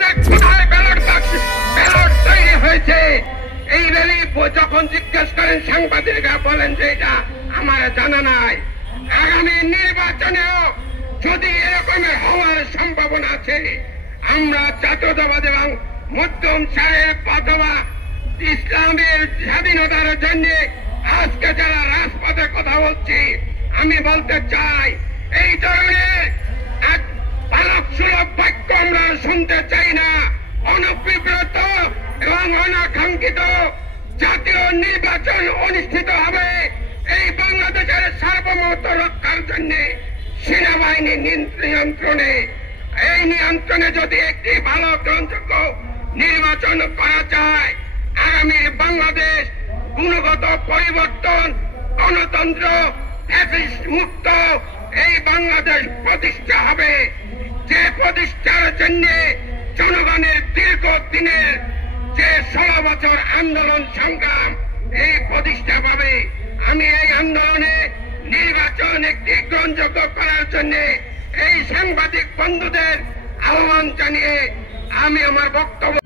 যে কোথায় ব্যালট বাক্স ব্যালট তৈরি হয়েছে এই র্যালি যখন জিজ্ঞেস করেন সাংবাদিকরা বলেন যে এটা আমার জানা নাই। আগামী নির্বাচনেও যদি এরকমের হওয়ার সম্ভাবনা আছে, আমরা জাতীয়তাবাদ এবং মধ্যম সাহেব অথবা ইসলামের স্বাধীনতার জন্য আজকে যারা রাজপথে কথা বলছি, আমি বলতে চাই এই ধরনের বালক সুলভ বাক্য আমরা শুনতে চাই না। অনভিপ্রেত এবং অনাকাঙ্ক্ষিত জাতীয় নির্বাচন অনুষ্ঠিত হবে এই বাংলাদেশের সার্বভৌমত্ব রক্ষার জন্য সেনাবাহিনী নিয়ন্ত্রণে। এই নিয়ন্ত্রণে যদি একটি ভালো গ্রহণযোগ্য নির্বাচন করা যায়, আগামী বাংলাদেশ গুণগত পরিবর্তন, গণতন্ত্র, ফ্যাসিস্ট মুক্ত এই বাংলাদেশ প্রতিষ্ঠা হবে। যে প্রতিষ্ঠার জন্য জনগণের দীর্ঘদিনের যে 16 বছর আন্দোলন সংগ্রাম এই প্রতিষ্ঠা পাবে। আমি এই আন্দোলনে নির্বাচন একটি গ্রহণযোগ্য করার জন্য এই সাংবাদিক বন্ধুদের আহ্বান জানিয়ে আমি আমার বক্তব্য